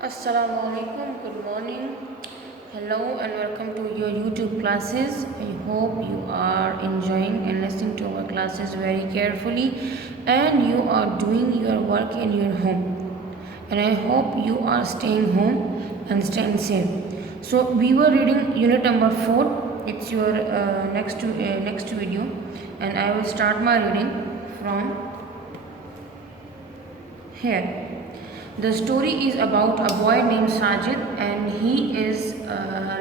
Assalamualaikum, good morning. Hello and welcome to your YouTube classes. I hope you are enjoying and listening to our classes very carefully and you are doing your work in your home. And I hope you are staying home and staying safe. So we were reading unit number 4. It's your next video and I will start my reading from here. The story is about a boy named Sajid and he is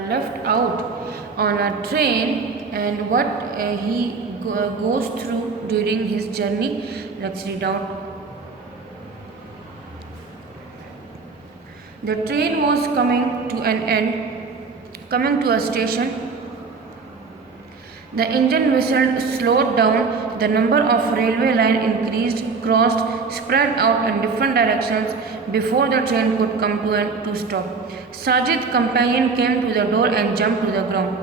left out on a train and what he goes through during his journey. Let's read out. The train was coming to an end, coming to a station. The engine whistled, slowed down, the number of railway line increased, crossed, spread out in different directions before the train could come to stop. Sajid's companion came to the door and jumped to the ground.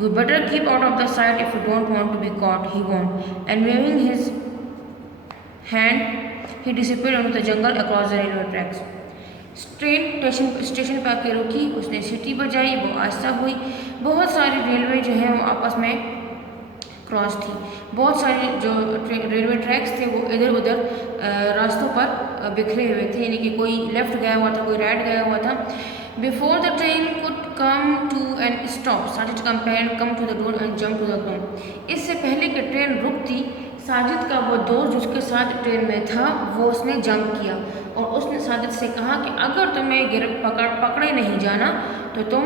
"You better keep out of the sight if you don't want to be caught," he warned, and waving his hand, he disappeared into the jungle across the railway tracks. Train station पर आके रुकी, उसने सीटी बजाई, वो आहिस्ता हुई। बहुत सारी रेलवे जो है वो आपस में क्रॉस थी। बहुत सारे जो रेलवे ट्रैक्स थे वो इधर उधर रास्तों पर बिखरे हुए थे, यानी कि कोई लेफ्ट गया हुआ था, कोई राइट गया हुआ था। Before the train could come to an stop, Sajid companion come to the door and jump to the ground. इससे पहले कि ट्रेन रुकती, साजिद का वो दोस्त जिसके साथ ट्रेन में था वो उसने जंप किया और उसने साजिद से कहा कि अगर तुम्हें पकड़े नहीं जाना तो तुम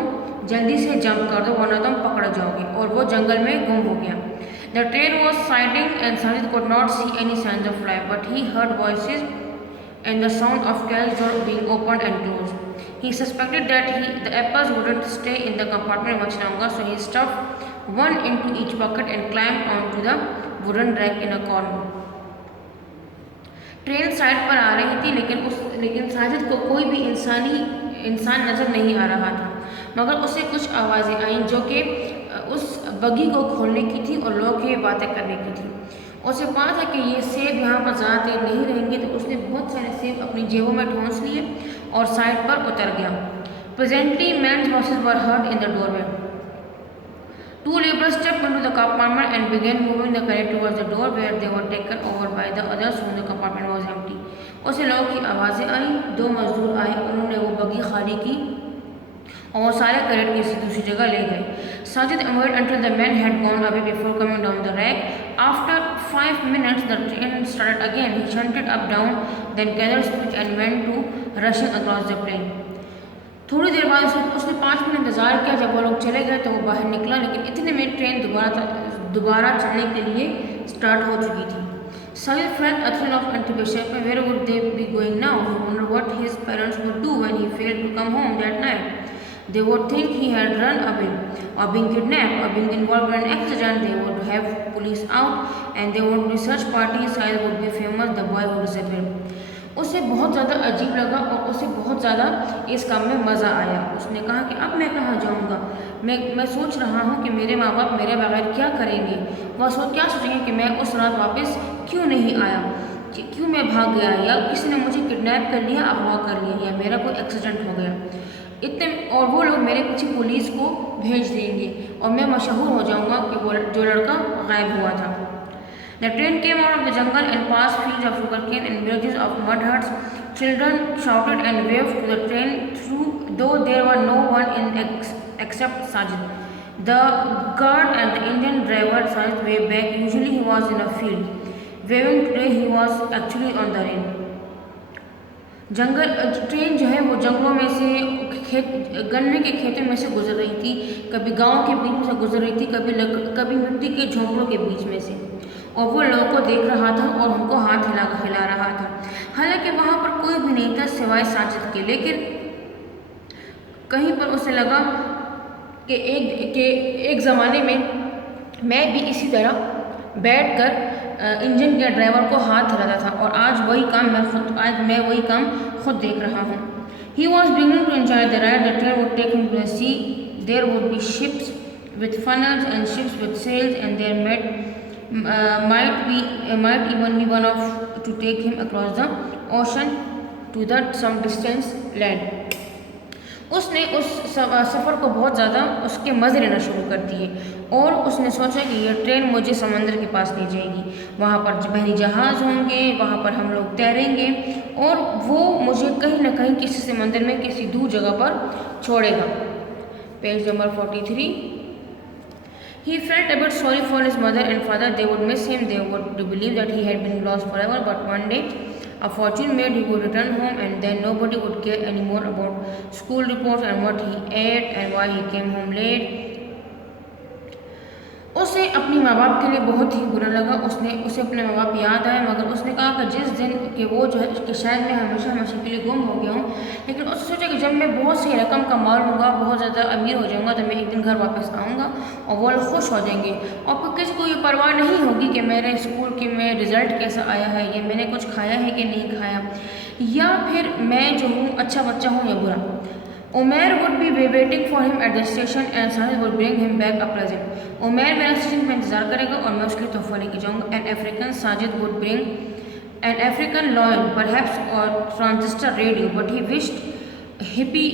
जल्दी से जंप कर दो वरना तुम पकड़ जाओगे, और वो जंगल में गुम हो गया। The train was siding and Sajid could not see any signs of life, but he heard voices and the sound of carriage door being opened and closed. He suspected that the apples wouldn't stay in the compartment much longer, so he stuffed one into each bucket and climbed onto the wooden rack in a corner. Train side पर आ रही थी लेकिन साजिद को कोई भी इंसान नज़र नहीं आ रहा था, मगर उसे कुछ आवाज़ें आईं जो कि उस बगी को खोलने की थी और लोगों की बातें करने की थी। उसे पता था कि ये सेब यहाँ पर ज़्यादा देर नहीं रहेंगे, तो उसने बहुत सारे सेब अपनी जेबों में ठूंस लिए और साइड पर उतर गया। Presently men's voices were heard in the doorway. Two laborers stepped into the compartment and began moving the carriage towards the door, where they were taken over by the others when the compartment was empty. उसे लोगों की आवाज़ें आईं, दो मजदूर आए, उन्होंने वो बगी खाली की और सारे कैरेट किसी दूसरी जगह ले गए। Sajid waited until the men had gone away before coming down the rack. After 5 minutes, the train started again. He shunted up, down, then gathered speech and went to rushing across the plain. थोड़ी देर बाद उसने 5 minute इंतज़ार किया। जब वो लोग चले गए तो वो बाहर निकला, लेकिन इतने में ट्रेन दोबारा चलने के लिए स्टार्ट हो चुकी थी। Sajid felt a thrill of anticipation. Where would they be going now? He wondered what his parents would do when he failed to come home that night. They would think he had run away, or been kidnapped, or been involved in an accident. They would have police out, and there would be search parties. Sajid would be famous, the boy who disappeared. उसे बहुत ज़्यादा अजीब लगा और उसे बहुत ज़्यादा इस काम में मज़ा आया। उसने कहा कि अब मैं कहाँ जाऊँगा, मैं सोच रहा हूँ कि मेरे माँ बाप मेरे बगैर क्या करेंगे, वह क्या सोचेंगे कि मैं उस रात वापस क्यों नहीं आया, क्यों मैं भाग गया, या किसी ने मुझे किडनैप कर लिया, अगवा कर लिया, या मेरा कोई एक्सीडेंट हो गया इतने, और वो लोग मेरे पीछे पुलिस को भेज देंगे और मैं मशहूर हो जाऊँगा कि वो जो लड़का गायब हुआ था। The train came out of the jungle and passed fields of sugarcane and villages of mud huts. Children shouted and waved to the train through, though there were no one in except Sajid. The guard and the engine driver Sajid waved back. Usually he was in a field. Waving today he was actually on the rain. Train जो है वो जंगलों में से गन्ने के खेतों में से गुजर रही थी, कभी गांव के बीच में से गुजर रही थी, कभी मिट्टी के झोंपड़ों के बीच में से, और वो लोगों को देख रहा था और उनको हाथ हिला रहा था। हालांकि वहाँ पर कोई भी नहीं था सिवाय साजिद के, लेकिन कहीं पर उसे लगा कि एक ज़माने में मैं भी इसी तरह बैठकर इंजन के ड्राइवर को हाथ हिलाता था, और आज मैं वही काम खुद देख रहा हूँ। He was beginning to enjoy the ride. The train would take him to the sea. There would be ships with funnels and ships with sails, and there might even be one to take him across the ocean to some distant land. उसने उस सफ़र को बहुत ज़्यादा उसके मज़े लेना शुरू कर दिए और उसने सोचा कि ये ट्रेन मुझे समंदर के पास ले जाएगी, वहाँ पर बहरी जहाज़ होंगे, वहाँ पर हम लोग तैरेंगे और वो मुझे कहीं ना कहीं किसी समंदर में किसी दूर जगह पर छोड़ेगा। Page number 43। He felt a bit sorry for his mother and father. They would miss him. They would believe that he had been lost forever. But one day, a fortune made he would return home, and then nobody would care anymore about school reports and what he ate and why he came home late. उसे अपनी माँ बाप के लिए बहुत ही बुरा लगा। उसे अपने माँ बाप याद आए, मगर उसने कहा कि जिस दिन कि वो जो है कि शायद मैं हमेशा हमेशा के लिए गुम हो गया हूँ। लेकिन उसने सोचा कि जब मैं बहुत सी रकम कमा लूँगा, बहुत ज़्यादा अमीर हो जाऊँगा, तो मैं एक दिन घर वापस आऊँगा और वो लोग खुश हो जाएंगे और फिर किसी को ये परवाह नहीं होगी कि मेरे स्कूल के में रिज़ल्ट कैसा आया है, या मैंने कुछ खाया है कि नहीं खाया, या फिर मैं जो हूँ अच्छा बच्चा हूँ या बुरा। Umair would be waiting for him at the station and Sajid would bring him back a present. Umair मेरा स्टेशन पर इंतजार करेगा और मैं उसके लिए तोहफा लेके जाऊँगा। An African Sajid would bring an African lion, perhaps, or transistor radio, but he wished hippie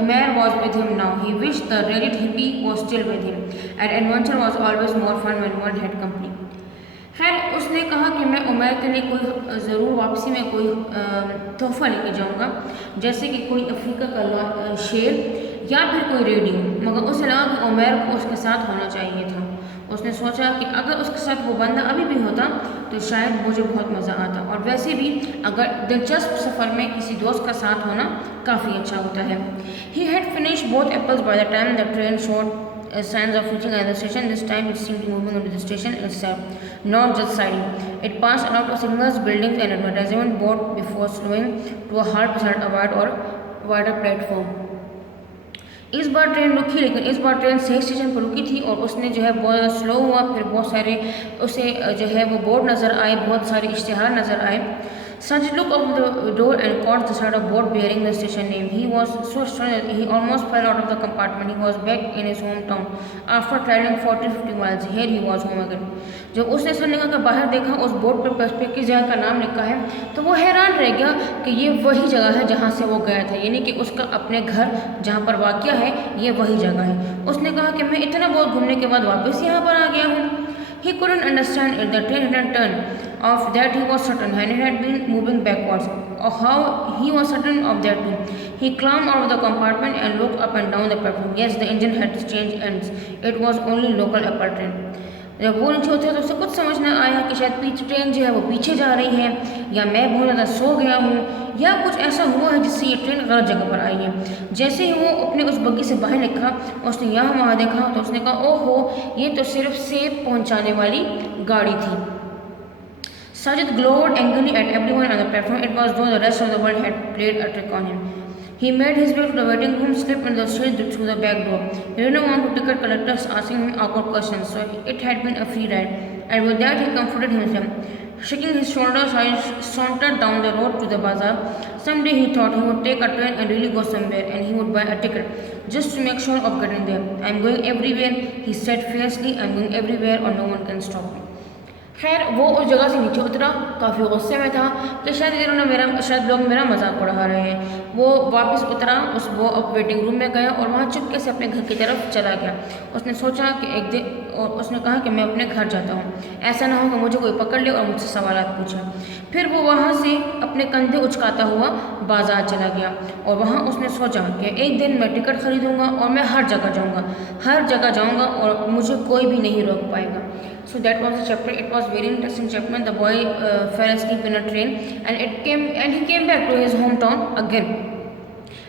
Umair was with him now. He wished the rigid hippie was still with him. And adventure was always more fun when one had company. खैर उसने कहा कि मैं उमैर के लिए कोई ज़रूर वापसी में कोई तोहफा लेके जाऊंगा, जैसे कि कोई अफ्रीका का शेर या फिर कोई रेडियो, मगर उसे लगा कि उमैर को उसके साथ होना चाहिए था। उसने सोचा कि अगर उसके साथ वो बंदा अभी भी होता तो शायद मुझे बहुत मज़ा आता, और वैसे भी अगर दिलचस्प सफ़र में किसी दोस्त का साथ होना काफ़ी अच्छा होता है। He had finished both apples by the time the train showed signs of reaching another station. This time it seemed to be moving into the station itself, not just siding. It passed a lot of signals, buildings and advertisement board before slowing to a halt beside a wide or wider platform. इस बार train रुकी, लेकिन इस बार train सही station पर रुकी थी और उसने जो है बहुत स्लो हुआ। फिर बहुत सारे उसे जो है वो बोर्ड नज़र आए, बहुत सारे इश्तिहार नज़र आए। Sajid looked out the door and caught the side of board bearing the station name. He was so stunned that he almost fell out of the compartment. He was back in his hometown after traveling 40-50 miles. Here he was home again. जब उसने station का बाहर देखा, उस board पर किस जगह का नाम लिखा है, तो वो हैरान रह गया कि ये वही जगह है जहाँ से वो गया था, यानी कि उसका अपने घर जहाँ पर वाक़या है ये वही जगह है। उसने कहा कि मैं इतना बहुत घूमने के बाद वापस यहाँ पर आ गया हूँ। He couldn't understand it. The train hadn't turned. Of that he was certain, and it had been moving backwards. Of how he was certain of that too. He climbed out of the compartment and looked up and down the platform. Yes, the engine had changed ends. It was only local Apple train. जब वो नीचे उतरा तो उसे कुछ समझ न आया कि शायद ट्रेन जो है वो पीछे जा रही है, या मैं बहुत ज़्यादा सो गया हूँ, या कुछ ऐसा हुआ है जिससे ये ट्रेन गलत जगह पर आई है। जैसे ही वो अपने उस बग्गी से बाहर निकला, उसने यहाँ वहाँ देखा तो उसने कहा, ओहो, ये तो सिर्फ सेब पहुँचाने वाली गाड़ी थी। Sajid glowered angrily at everyone on the platform. It was though the rest of the world had played a trick on him. He made his way to the waiting room, slipped into the stage through the back door. He didn't want to ticket collectors asking him awkward questions, so it had been a free ride. And with that, he comforted himself. Shaking his shoulders, he sauntered down the road to the bazaar. Someday he thought he would take a train and really go somewhere, and he would buy a ticket just to make sure of getting there. I'm going everywhere, he said fiercely. I'm going everywhere, or no one can stop me. खैर वो उस जगह से नीचे उतरा, काफ़ी गुस्से में था कि शायद लोग मेरा मजाक उड़ा रहे हैं। वो वापस उतरा, वो अब वेटिंग रूम में गया और वहाँ चुपके से अपने घर की तरफ चला गया। उसने सोचा कि एक दिन, और उसने कहा कि मैं अपने घर जाता हूँ, ऐसा ना हो कि मुझे कोई पकड़ ले और मुझसे सवाल पूछे। फिर वो वहाँ से अपने कंधे उचकाता हुआ बाज़ार चला गया और वहाँ उसने सोचा कि एक दिन मैं टिकट खरीदूँगा और मैं हर जगह जाऊँगा और मुझे कोई भी नहीं रोक पाएगा। So that was the chapter. It was very interesting chapter. The boy fell asleep in a train, and he came back to his hometown again.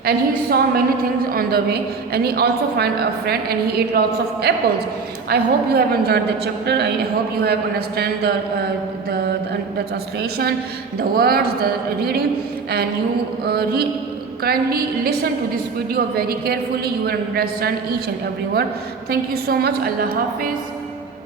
And he saw many things on the way, and he also found a friend, and he ate lots of apples. I hope you have enjoyed the chapter. I hope you have understand the translation, the words, the reading, and you kindly listen to this video very carefully. You will understand each and every word. Thank you so much. Allah Hafiz.